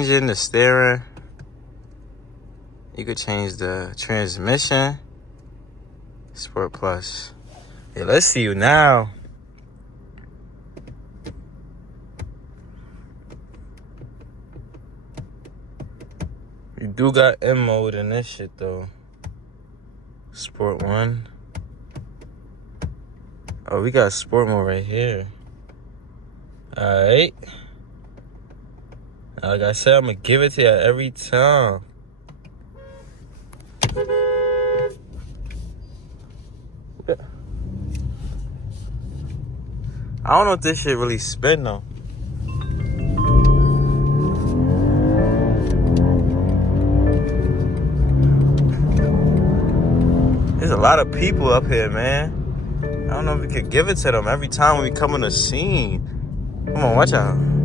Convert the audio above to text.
Changing the steering. You could change the transmission. Sport Plus. Yeah, let's see you now. You do got M mode in this shit though. Sport 1. Oh, we got sport mode right here. Alright. Like I said, I'm gonna give it to you every time. I don't know if this shit really spin though. There's a lot of people up here, man. I don't know if we could give it to them every time we come on the scene. Come on, watch out.